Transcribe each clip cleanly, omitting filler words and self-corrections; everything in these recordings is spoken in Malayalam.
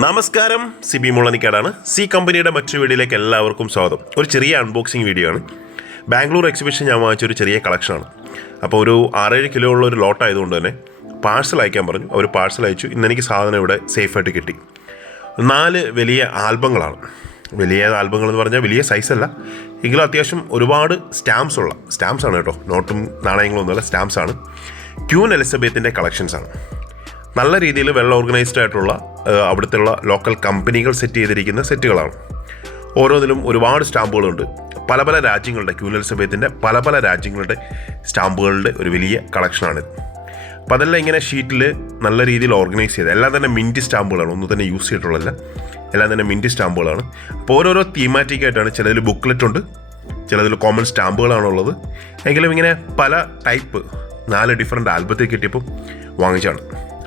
നമസ്കാരം, സിബി മുളനിക്കാടാണ്. സി കമ്പനിയുടെ മറ്റൊരു വീഡിയോയിലേക്ക് എല്ലാവർക്കും സ്വാഗതം. ഒരു ചെറിയ അൺബോക്സിങ് വീഡിയോ ആണ്. ബാംഗ്ലൂർ എക്സിബിഷൻ ഞാൻ വാങ്ങിച്ചൊരു ചെറിയ കളക്ഷനാണ്. അപ്പോൾ ഒരു 6-7 കിലോ ഉള്ള ഒരു ലോട്ട് ആയതുകൊണ്ട് തന്നെ പാഴ്സൽ അയക്കാൻ പറഞ്ഞു. അവർ പാഴ്സൽ അയച്ചു. ഇന്നെനിക്ക് സാധനം ഇവിടെ സേഫായിട്ട് കിട്ടി. 4 വലിയ ആൽബങ്ങളാണ്. വലിയ ആൽബങ്ങൾ എന്ന് പറഞ്ഞാൽ വലിയ സൈസല്ല, എങ്കിലും അത്യാവശ്യം ഒരുപാട് സ്റ്റാമ്പ്സാണ് കേട്ടോ. നോട്ടും നാണയങ്ങളൊന്നുമല്ല, സ്റ്റാമ്പ്സാണ്. ക്യൂൻ എലിസബത്തിൻ്റെ കളക്ഷൻസാണ്. നല്ല രീതിയിൽ വെൽ ഓർഗനൈസ്ഡ് ആയിട്ടുള്ള അവിടുത്തെയുള്ള ലോക്കൽ കമ്പനികൾ സെറ്റ് ചെയ്തിരിക്കുന്ന സെറ്റുകളാണ്. ഓരോന്നിലും ഒരുപാട് സ്റ്റാമ്പുകളുണ്ട്. പല രാജ്യങ്ങളുടെ, ക്യൂൻ എലിസബത്തിൻ്റെ പല രാജ്യങ്ങളുടെ സ്റ്റാമ്പുകളുടെ ഒരു വലിയ കളക്ഷനാണിത്. അപ്പോൾ അതെല്ലാം ഇങ്ങനെ ഷീറ്റിൽ നല്ല രീതിയിൽ ഓർഗനൈസ് ചെയ്ത്, എല്ലാം തന്നെ മിൻറ്റ് സ്റ്റാമ്പുകളാണ്. ഒന്നും തന്നെ യൂസ് ചെയ്തിട്ടുള്ളതല്ല, എല്ലാം തന്നെ മിൻറ്റ് സ്റ്റാമ്പുകളാണ്. അപ്പോൾ ഓരോരോ തീമാറ്റിക്കായിട്ടാണ്. ചിലതിൽ ബുക്ക്ലെറ്റ് ഉണ്ട്, ചിലതിൽ കോമൺ സ്റ്റാമ്പുകളാണുള്ളത്. എങ്കിലും ഇങ്ങനെ പല ടൈപ്പ് 4 ഡിഫറെൻറ്റ് ആൽബത്തിൽ കിട്ടിയപ്പോൾ വാങ്ങിച്ചാണ്.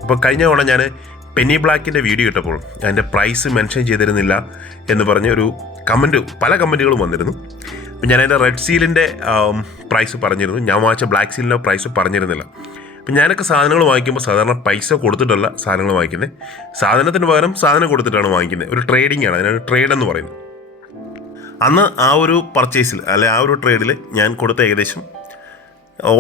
അപ്പോൾ കഴിഞ്ഞ തവണ ഞാൻ പെന്നി ബ്ലാക്കിൻ്റെ വീഡിയോ ഇട്ടപ്പോൾ അതിൻ്റെ പ്രൈസ് മെൻഷൻ ചെയ്തിരുന്നില്ല എന്ന് പറഞ്ഞ ഒരു പല കമൻറ്റുകളും വന്നിരുന്നു. അപ്പോൾ ഞാൻ അതിൻ്റെ റെഡ് സീലിൻ്റെ പ്രൈസ് പറഞ്ഞിരുന്നു. ഞാൻ വാങ്ങിച്ച ബ്ലാക്ക് സീലിൻ്റെ പ്രൈസ് പറഞ്ഞിരുന്നില്ല. അപ്പം ഞാനൊക്കെ സാധനങ്ങൾ വാങ്ങിക്കുമ്പോൾ സാധാരണ പൈസ കൊടുത്തിട്ടല്ല സാധനങ്ങൾ വാങ്ങിക്കുന്നത്. സാധനത്തിന് പകരം സാധനം കൊടുത്തിട്ടാണ് വാങ്ങിക്കുന്നത്. ഒരു ട്രേഡിംഗ് ആണ്, അതിനാണ് ട്രേഡ് എന്ന് പറയുന്നത്. അന്ന് ആ ഒരു പർച്ചേസിൽ, ആ ഒരു ട്രേഡിൽ ഞാൻ കൊടുത്ത ഏകദേശം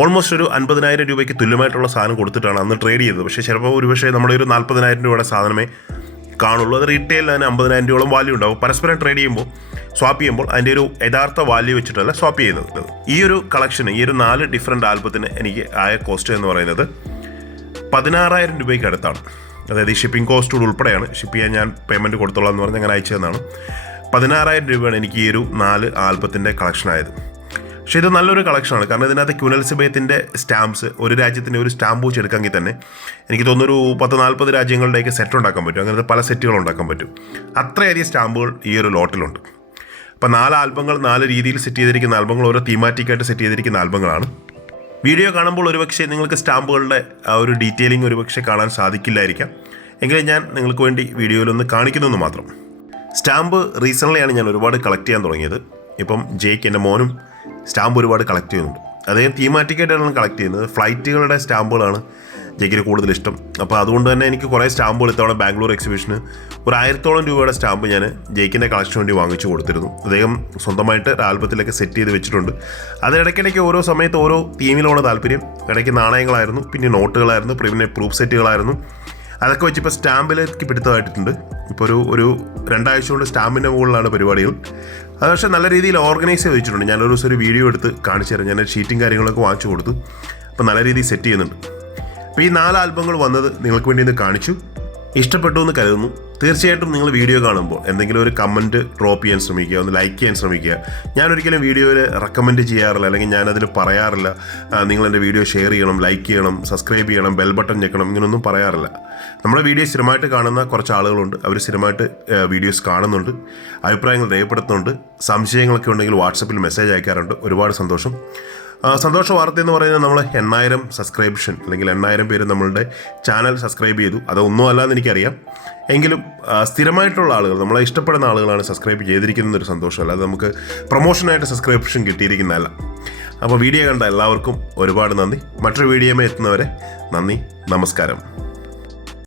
ഓൾമോസ്റ്റ് ഒരു 50,000 രൂപയ്ക്ക് തുല്യമായിട്ടുള്ള സാധനം കൊടുത്തിട്ടാണ് അന്ന് ട്രേഡ് ചെയ്തത്. പക്ഷേ ചിലപ്പോൾ ഒരുപക്ഷേ നമ്മുടെ ഒരു 40,000 രൂപയുടെ സാധനമേ കാണുള്ളൂ. അത് റീറ്റെയിലിൽ അതിന് 50,000 രൂപയോളം വാല്യൂ ഉണ്ടാവും. പരസ്പരം ട്രേഡ് ചെയ്യുമ്പോൾ, സ്വാപ്പ് ചെയ്യുമ്പോൾ അതിൻ്റെ ഒരു യഥാർത്ഥ വാല്യൂ വെച്ചിട്ടല്ല സ്വാപ്പ് ചെയ്യുന്നത്. ഈ ഒരു കളക്ഷന്, ഈ ഒരു 4 ഡിഫറെൻറ്റ് ആൽബത്തിന് എനിക്ക് ആയ കോസ്റ്റ് എന്ന് പറയുന്നത് 16,000 രൂപയ്ക്ക് അടുത്താണ്. അതായത് ഈ ഷിപ്പിംഗ് കോസ്റ്റ് ഉൾപ്പെടെയാണ്. ഷിപ്പ് ചെയ്യാൻ ഞാൻ പേയ്മെൻറ്റ് കൊടുത്തോളാം എന്ന് പറഞ്ഞ് അങ്ങനെ അയച്ചതെന്നാണ്. 16,000 രൂപയാണ് എനിക്ക് ഈ ഒരു 4 ആൽബത്തിൻ്റെ കളക്ഷനായത്. പക്ഷേ ഇത് നല്ലൊരു കളക്ഷനാണ്. കാരണം ഇതിനകത്ത് ക്യൂൻ എലിസബത്തിൻ്റെ സ്റ്റാമ്പ്സ്, ഒരു രാജ്യത്തിൻ്റെ ഒരു സ്റ്റാമ്പ് വെച്ച് എടുക്കാമെങ്കിൽ തന്നെ എനിക്ക് തോന്നുന്നൊരു 10-40 രാജ്യങ്ങളുടെയൊക്കെ സെറ്റ് ഉണ്ടാക്കാൻ പറ്റും. അങ്ങനത്തെ പല സെറ്റുകൾ ഉണ്ടാക്കാൻ പറ്റും. അത്രയധികം സ്റ്റാമ്പുകൾ ഈ ഒരു ലോട്ടിലുണ്ട്. അപ്പോൾ 4 ആൽബങ്ങൾ 4 രീതിയിൽ സെറ്റ് ചെയ്തിരിക്കുന്ന ആൽബങ്ങൾ, ഓരോ തീമാറ്റിക്കായിട്ട് സെറ്റ് ചെയ്തിരിക്കുന്ന ആൽബങ്ങളാണ്. വീഡിയോ കാണുമ്പോൾ ഒരുപക്ഷെ നിങ്ങൾക്ക് സ്റ്റാമ്പുകളുടെ ആ ഒരു ഡീറ്റെയിലിംഗ് ഒരുപക്ഷെ കാണാൻ സാധിക്കില്ലായിരിക്കാം. എങ്കിലും ഞാൻ നിങ്ങൾക്ക് വേണ്ടി വീഡിയോയിലൊന്ന് കാണിക്കുന്നതെന്ന് മാത്രം. സ്റ്റാമ്പ് റീസെൻ്റ്ലിയാണ് ഞാൻ ഒരുപാട് കളക്ട് ചെയ്യാൻ തുടങ്ങിയത്. ഇപ്പം ജേക്ക്, എൻ്റെ മോനും സ്റ്റാമ്പ് ഒരുപാട് കളക്ട് ചെയ്യുന്നുണ്ട്. അദ്ദേഹം തീമാറ്റിക്കായിട്ടാണ് കളക്ട് ചെയ്യുന്നത്. ഫ്ലൈറ്റുകളുടെ സ്റ്റാമ്പുകളാണ് ജേക്കിന് കൂടുതൽ ഇഷ്ടം. അപ്പോൾ അതുകൊണ്ട് തന്നെ എനിക്ക് കുറേ സ്റ്റാമ്പുകൾ ഇത്തവണ ബാംഗ്ലൂർ എക്സിബിഷന് ഒരു 1000-ഓളം രൂപയുടെ സ്റ്റാമ്പ് ഞാൻ ജേക്കിൻ്റെ കളക്ഷന് വേണ്ടി വാങ്ങിച്ചു കൊടുത്തിരുന്നു. അദ്ദേഹം സ്വന്തമായിട്ട് ആൽബത്തിലൊക്കെ സെറ്റ് ചെയ്ത് വെച്ചിട്ടുണ്ട്. അതിനിടയ്ക്കിടയ്ക്ക് ഓരോ സമയത്ത് ഓരോ തീമിലുള്ള താല്പര്യം. ഇടയ്ക്ക് നാണയങ്ങളായിരുന്നു, പിന്നെ നോട്ടുകളായിരുന്നു, പിന്നെ പ്രൂഫ് സെറ്റുകളായിരുന്നു. അതൊക്കെ വെച്ചിപ്പോൾ സ്റ്റാമ്പിലേക്ക് പിടുത്തമായിട്ടുണ്ട്. ഇപ്പോൾ ഒരു 2 ആഴ്ച കൊണ്ട് സ്റ്റാമ്പിൻ്റെ മുകളിലാണ് പരിപാടികൾ. അത് പക്ഷേ നല്ല രീതിയിൽ ഓർഗനൈസ് ചെയ്ത് വെച്ചിട്ടുണ്ട്. ഞാനൊരു ദിവസം ഒരു വീഡിയോ എടുത്ത് കാണിച്ചു തരാം. ഞാൻ ഷീറ്റും കാര്യങ്ങളൊക്കെ വാങ്ങിച്ചു കൊടുത്തു. അപ്പോൾ നല്ല രീതിയിൽ സെറ്റ് ചെയ്യുന്നുണ്ട്. അപ്പോൾ ഈ 4 ആൽബങ്ങൾ വന്നത് നിങ്ങൾക്ക് വേണ്ടി ഒന്ന് കാണിച്ചു. ഇഷ്ടപ്പെട്ടു എന്ന് കരുതുന്നു. തീർച്ചയായിട്ടും നിങ്ങൾ വീഡിയോ കാണുമ്പോൾ എന്തെങ്കിലും ഒരു കമൻറ്റ് ഡ്രോപ്പ് ചെയ്യാൻ ശ്രമിക്കുക, ഒന്ന് ലൈക്ക് ചെയ്യാൻ ശ്രമിക്കുക. ഞാനൊരിക്കലും വീഡിയോയിൽ റെക്കമെൻഡ് ചെയ്യാറില്ല, അല്ലെങ്കിൽ ഞാനതിൽ പറയാറില്ല നിങ്ങളെൻ്റെ വീഡിയോ ഷെയർ ചെയ്യണം, ലൈക്ക് ചെയ്യണം, സബ്സ്ക്രൈബ് ചെയ്യണം, ബെൽ ബട്ടൺ ഞെക്കണം, ഇങ്ങനൊന്നും പറയാറില്ല. നമ്മുടെ വീഡിയോ സ്ഥിരമായിട്ട് കാണുന്ന കുറച്ച് ആളുകളുണ്ട്. അവർ സ്ഥിരമായിട്ട് വീഡിയോസ് കാണുന്നുണ്ട്, അഭിപ്രായങ്ങൾ രേഖപ്പെടുത്തുന്നുണ്ട്. സംശയങ്ങളൊക്കെ ഉണ്ടെങ്കിൽ വാട്സപ്പിൽ മെസ്സേജ് അയക്കാറുണ്ട്. ഒരുപാട് സന്തോഷം. സന്തോഷ വാർത്ത എന്ന് പറയുന്നത് നമ്മൾ 8,000 സബ്സ്ക്രിപ്ഷൻ, അല്ലെങ്കിൽ 8,000 പേര് നമ്മളുടെ ചാനൽ സബ്സ്ക്രൈബ് ചെയ്തു. അതൊന്നും അല്ലാന്ന് എനിക്കറിയാം. എങ്കിലും സ്ഥിരമായിട്ടുള്ള ആളുകൾ, നമ്മളെ ഇഷ്ടപ്പെടുന്ന ആളുകളാണ് സബ്സ്ക്രൈബ് ചെയ്തിരിക്കുന്നൊരു സന്തോഷം. അല്ലാതെ നമുക്ക് പ്രൊമോഷനായിട്ട് സബ്സ്ക്രിപ്ഷൻ കിട്ടിയിരിക്കുന്നതല്ല. അപ്പോൾ വീഡിയോ കണ്ട എല്ലാവർക്കും ഒരുപാട് നന്ദി. മറ്റൊരു വീഡിയോയിൽ എത്തുന്നവരെ നന്ദി, നമസ്കാരം.